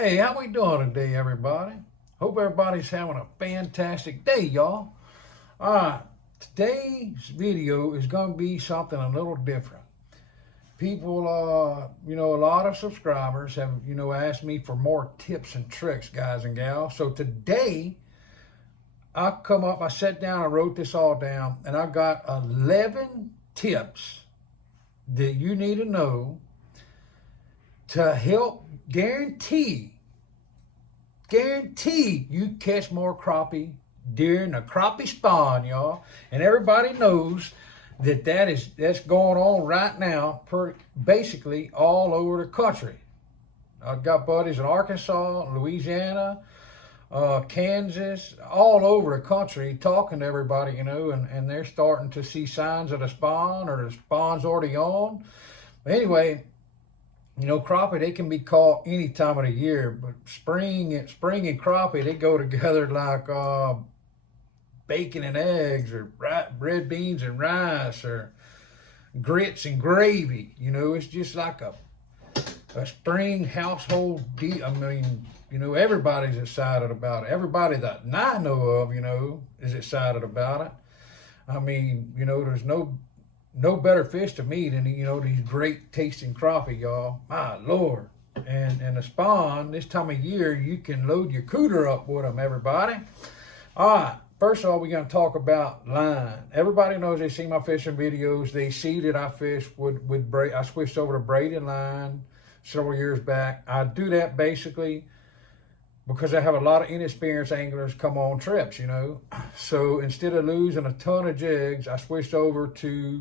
Hey, how we doing today, everybody? Hope everybody's having a fantastic day, y'all. All right, today's video is going to be something a little different. People, a lot of subscribers have, asked me for more tips and tricks, guys and gals. So today, I sat down, I wrote this all down, and I got 11 tips that you need to know to help guarantee you catch more crappie during the crappie spawn, y'all. And everybody knows that's going on right now, basically all over the country. I've got buddies in Arkansas, Louisiana, Kansas, all over the country talking to everybody, and they're starting to see signs of the spawn or the spawn's already on. But anyway, crappie, they can be caught any time of the year, but spring and crappie, they go together like bacon and eggs, or red beans and rice, or grits and gravy. It's just like a spring household everybody's excited about it. Everybody that I know of, is excited about it. There's no better fish to me than, these great tasting crappie, y'all. My Lord. And the spawn, this time of year, you can load your cooter up with them, everybody. All right. First of all, we're going to talk about line. Everybody knows, they see my fishing videos. They see that I fish with braid. I switched over to braided line several years back. I do that basically because I have a lot of inexperienced anglers come on trips, So instead of losing a ton of jigs, I switched over to,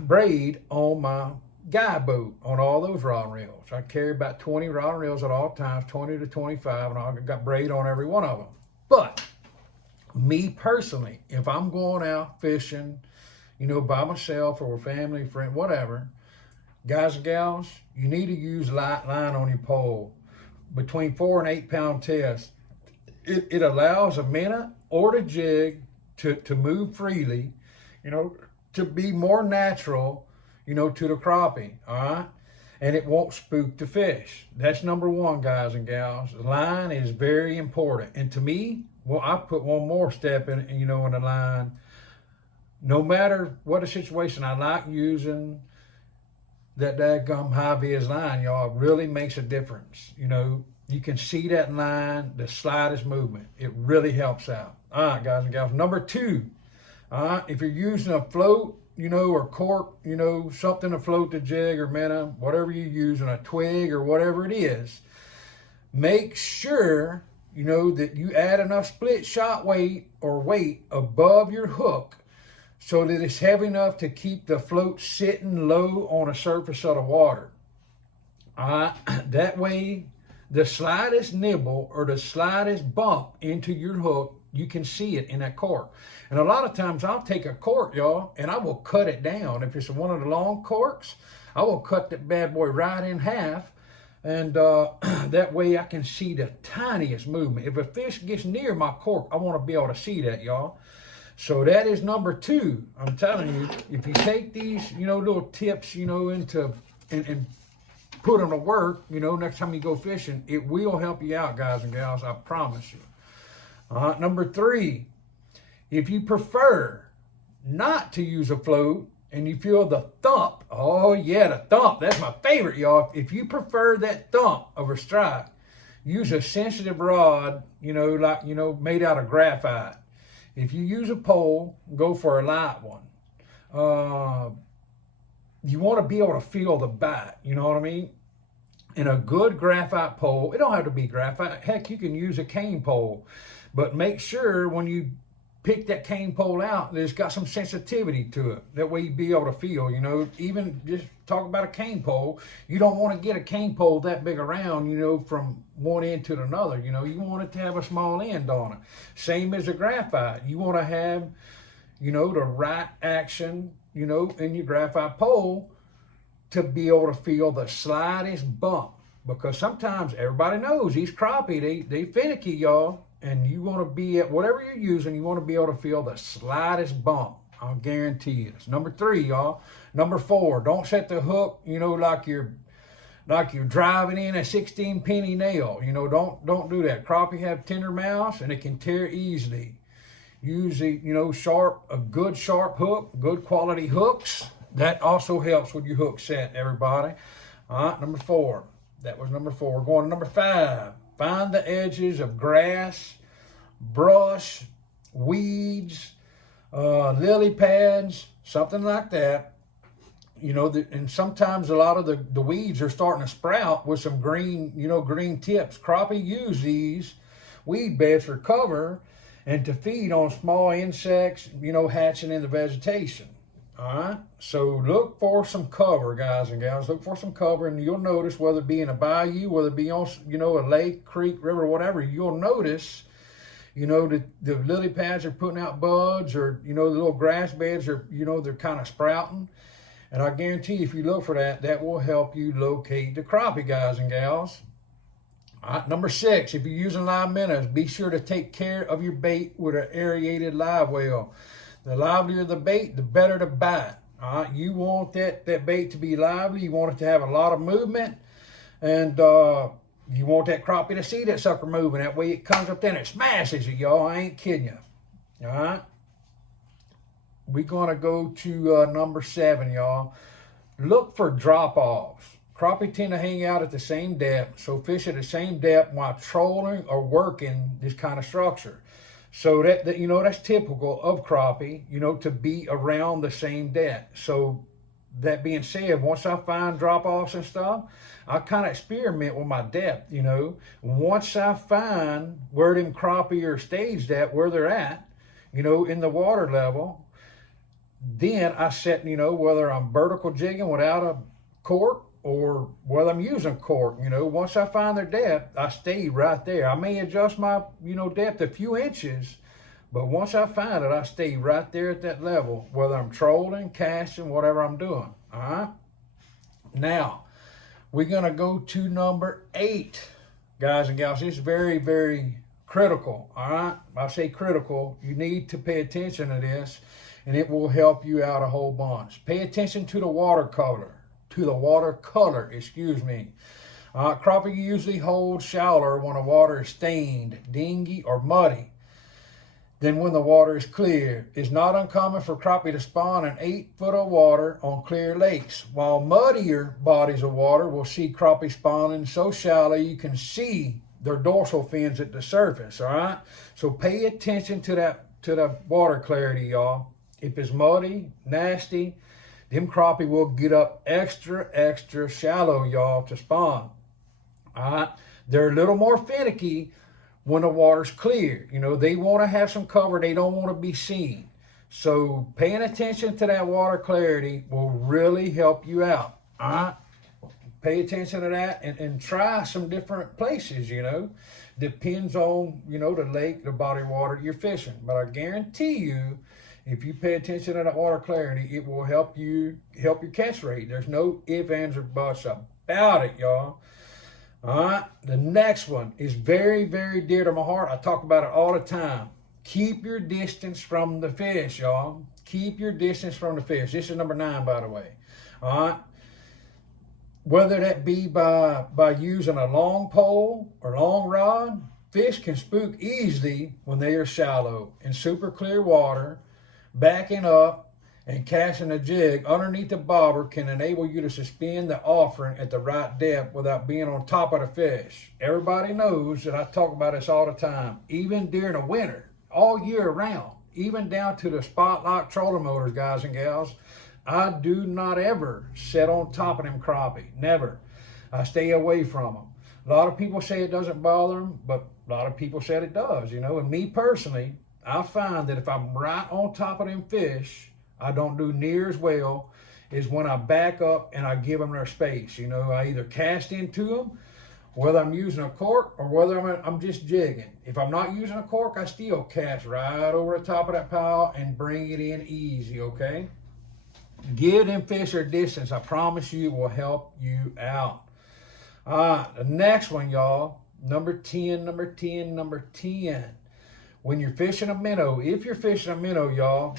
braid on my guy boat on all those rod and reels. I carry about 20 rod and reels at all times, 20 to 25, and I got braid on every one of them. But me personally, if I'm going out fishing, by myself or with family, friend, whatever, guys and gals, you need to use light line on your pole. Between 4 and 8 pound test, it allows a minnow or the jig to move freely, to be more natural, to the crappie, all right? And it won't spook the fish. That's number one, guys and gals. The line is very important. And to me, I put one more step in the line. No matter what the situation, I like using that daggum high-vis line, y'all. It really makes a difference. You can see that line, the slightest movement. It really helps out. All right, guys and gals. Number two, all right, if you're using a float, or cork, something to float the jig or minnow, whatever you're using, a twig or whatever it is, make sure, that you add enough split shot weight or weight above your hook so that it's heavy enough to keep the float sitting low on the surface of the water. That way, the slightest nibble or the slightest bump into your hook, you can see it in that cork. And a lot of times I'll take a cork, y'all, and I will cut it down. If it's one of the long corks, I will cut that bad boy right in half. And that way I can see the tiniest movement. If a fish gets near my cork, I want to be able to see that, y'all. So that is number two. I'm telling you, if you take these, little tips, into and put them to work, next time you go fishing, it will help you out, guys and gals. I promise you. Number three, if you prefer not to use a float and you feel the thump, oh yeah, the thump, that's my favorite, y'all. If you prefer that thump of a strike, use a sensitive rod, made out of graphite. If you use a pole, go for a light one. You want to be able to feel the bite, you know what I mean? And a good graphite pole, it don't have to be graphite. Heck, you can use a cane pole. But make sure when you pick that cane pole out, that it's got some sensitivity to it. That way you'll be able to feel, even just talk about a cane pole. You don't want to get a cane pole that big around, from one end to another. You want it to have a small end on it. Same as a graphite. You want to have, the right action, in your graphite pole to be able to feel the slightest bump. Because sometimes everybody knows these crappie, they finicky, y'all. And you want to be at whatever you're using, you want to be able to feel the slightest bump. I'll guarantee you. It's number three, y'all. Number four, don't set the hook, like you're like you're driving in a 16-penny nail. You know, don't do that. Crappie have tender mouths and it can tear easily. Use a, you know, a good sharp hook, good quality hooks. That also helps with your hook set, everybody. All right, number 4. That was number 4. Going to number 5. Find the edges of grass, brush, weeds, lily pads, something like that. You know, and sometimes a lot of the weeds are starting to sprout with some green, you know, green tips. Crappie use these weed beds for cover and to feed on small insects, you know, hatching in the vegetation. All right, so look for some cover, guys and gals. Look for some cover, and you'll notice, whether it be in a bayou, whether it be on, you know, a lake, creek, river, whatever, you'll notice, you know, the lily pads are putting out buds, or, you know, the little grass beds are, you know, they're kind of sprouting. And I guarantee you, if you look for that, that will help you locate the crappie, guys and gals. All right, number 6, if you're using live minnows, be sure to take care of your bait with an aerated live well. The livelier the bait, the better the bite. All right, you want that bait to be lively. You want it to have a lot of movement, and you want that crappie to see that sucker moving. That way it comes up there and it smashes it, y'all. I ain't kidding you. All right, we're gonna go to number 7, y'all. Look for drop-offs. Crappie tend to hang out at the same depth, so fish at the same depth while trolling or working this kind of structure. So that you know, that's typical of crappie, you know, to be around the same depth. So that being said, once I find drop-offs and stuff, I kind of experiment with my depth, you know. Once I find where them crappie are staged at, where they're at, you know, in the water level, then I set, you know, whether I'm vertical jigging without a cork or whether I'm using cork, you know. Once I find their depth, I stay right there. I may adjust my, you know, depth a few inches, but once I find it, I stay right there at that level, whether I'm trolling, casting, whatever I'm doing. All right. Now, we're going to go to number 8, guys and gals. This is very, very critical. All right. I say critical. You need to pay attention to this, and it will help you out a whole bunch. Pay attention to the watercolor. Excuse me. Crappie usually hold shallower when the water is stained, dingy, or muddy than when the water is clear. It's not uncommon for crappie to spawn in 8 foot of water on clear lakes, while muddier bodies of water will see crappie spawning so shallow you can see their dorsal fins at the surface. All right, so pay attention to that water clarity, y'all. If it's muddy, nasty, them crappie will get up extra shallow, y'all, to spawn. All right, they're a little more finicky when the water's clear. You know, they want to have some cover. They don't want to be seen. So paying attention to that water clarity will really help you out. All right, pay attention to that, and try some different places, you know. Depends on, you know, the lake, the body of water you're fishing. But I guarantee you, if you pay attention to that water clarity, it will help your catch rate. There's no ifs, ands, or buts about it, y'all. All right, the next one is very, very dear to my heart. I talk about it all the time. Keep your distance from the fish, y'all. Keep your distance from the fish. This is number 9, by the way. All right. Whether that be by using a long pole or long rod, fish can spook easily when they are shallow. In super clear water, backing up and casting a jig underneath the bobber can enable you to suspend the offering at the right depth without being on top of the fish. Everybody knows that I talk about this all the time, even during the winter, all year round, even down to the spotlight trolling motors, guys and gals. I do not ever sit on top of them crappie, never. I stay away from them. A lot of people say it doesn't bother them, but a lot of people said it does, you know. And me personally, I find that if I'm right on top of them fish, I don't do near as well as when I back up and I give them their space. You know, I either cast into them, whether I'm using a cork or whether I'm just jigging. If I'm not using a cork, I still cast right over the top of that pile and bring it in easy, okay? Give them fish their distance. I promise you it will help you out. All right, the next one, y'all, number 10. When you're fishing a minnow, if you're fishing a minnow, y'all,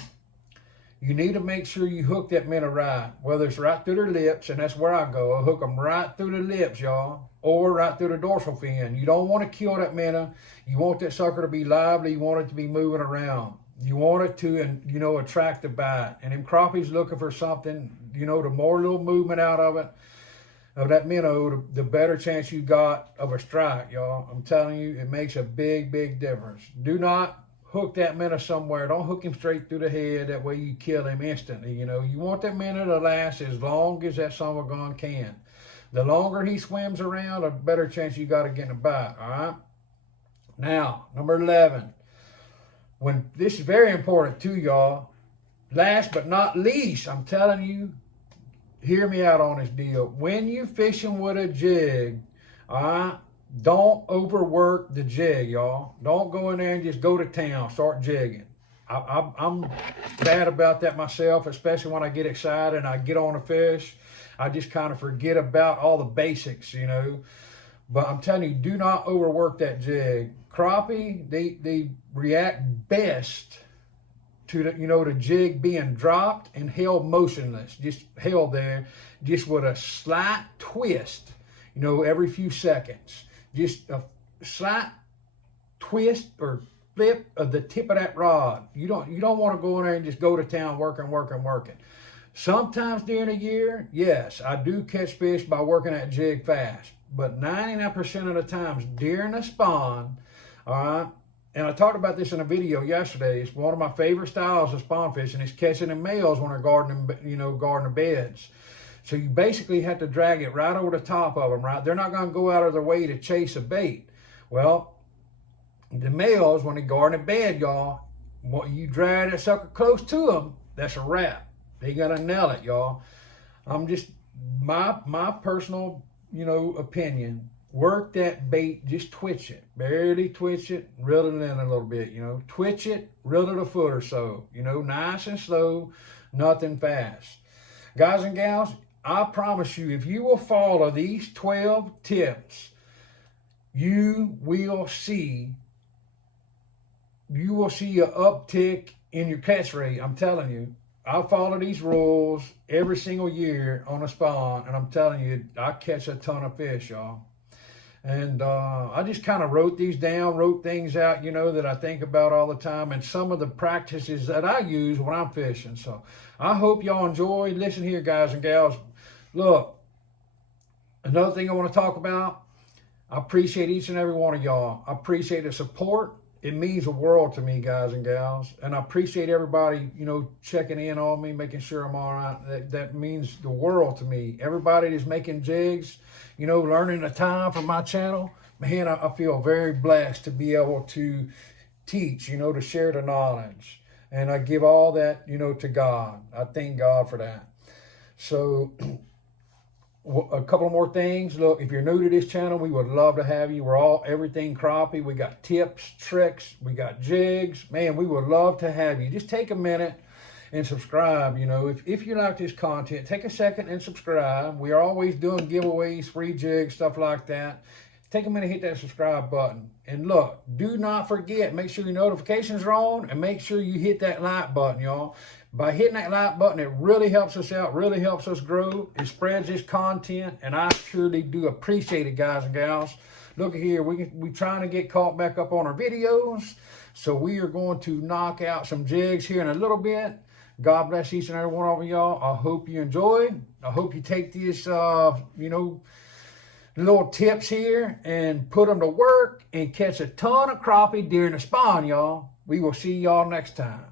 you need to make sure you hook that minnow right, whether it's right through their lips, and that's where I go. I hook them right through the lips, y'all, or right through the dorsal fin. You don't want to kill that minnow. You want that sucker to be lively. You want it to be moving around. You want it to, and you know, attract the bite. And them crappies looking for something, you know, the more little movement out of it, of that minnow, the better chance you got of a strike, y'all. I'm telling you, it makes a big, big difference. Do not hook that minnow somewhere. Don't hook him straight through the head. That way you kill him instantly. You know, you want that minnow to last as long as that son of a gun can. The longer he swims around, the better chance you got of getting a bite, all right? Now, number 11. When this is very important too, y'all. Last but not least, I'm telling you, hear me out on this deal. When you fishing with a jig, all right, don't overwork the jig, y'all. Don't go in there and just go to town, start jigging. I'm bad about that myself, especially when I get excited and I get on a fish. I just kind of forget about all the basics, you know. But I'm telling you, do not overwork that jig. Crappie, they react best to the, you know, the jig being dropped and held motionless, just held there, just with a slight twist, you know, every few seconds. Just a slight twist or flip of the tip of that rod. You don't want to go in there and just go to town working. Sometimes during the year, yes, I do catch fish by working that jig fast. But 99% of the times during the spawn, all right, and I talked about this in a video yesterday. It's one of my favorite styles of spawn fishing is catching the males when they're guarding the beds. So you basically have to drag it right over the top of them, right? They're not going to go out of their way to chase a bait. Well, the males, when they guard in the bed, y'all, you drag that sucker close to them, that's a wrap. They got to nail it, y'all. I'm just, my personal, you know, opinion, work that bait, just twitch it, barely twitch it, reel it in a little bit, you know, twitch it, reel it a foot or so, you know, nice and slow, nothing fast. Guys and gals, I promise you, if you will follow these 12 tips, you will see an uptick in your catch rate. I'm telling you. I follow these rules every single year on a spawn, and I'm telling you, I catch a ton of fish, y'all. And I just kind of wrote these down, wrote things out, you know, that I think about all the time, and some of the practices that I use when I'm fishing. So I hope y'all enjoy. Listen here, guys and gals. Look, another thing I want to talk about, I appreciate each and every one of y'all. I appreciate the support. It means the world to me, guys and gals. And I appreciate everybody, you know, checking in on me, making sure I'm all right. That means the world to me. Everybody that's making jigs, you know, learning the time from my channel. Man, I feel very blessed to be able to teach, you know, to share the knowledge. And I give all that, you know, to God. I thank God for that. So a couple more things. Look, if you're new to this channel, we would love to have you. We're all everything crappie. We got tips, tricks, we got jigs. Man, we would love to have you. Just take a minute and subscribe. You know, if you like this content, take a second and subscribe. We are always doing giveaways, free jigs, stuff like that. Take a minute, hit that subscribe button. And look, do not forget, make sure your notifications are on, and make sure you hit that like button, y'all. By hitting that like button, it really helps us out, really helps us grow. It spreads this content, and I surely do appreciate it, guys and gals. Look at here, we're trying to get caught back up on our videos, so we are going to knock out some jigs here in a little bit. God bless each and every one of y'all. I hope you enjoy. I hope you take these, you know, little tips here and put them to work and catch a ton of crappie during the spawn, y'all. We will see y'all next time.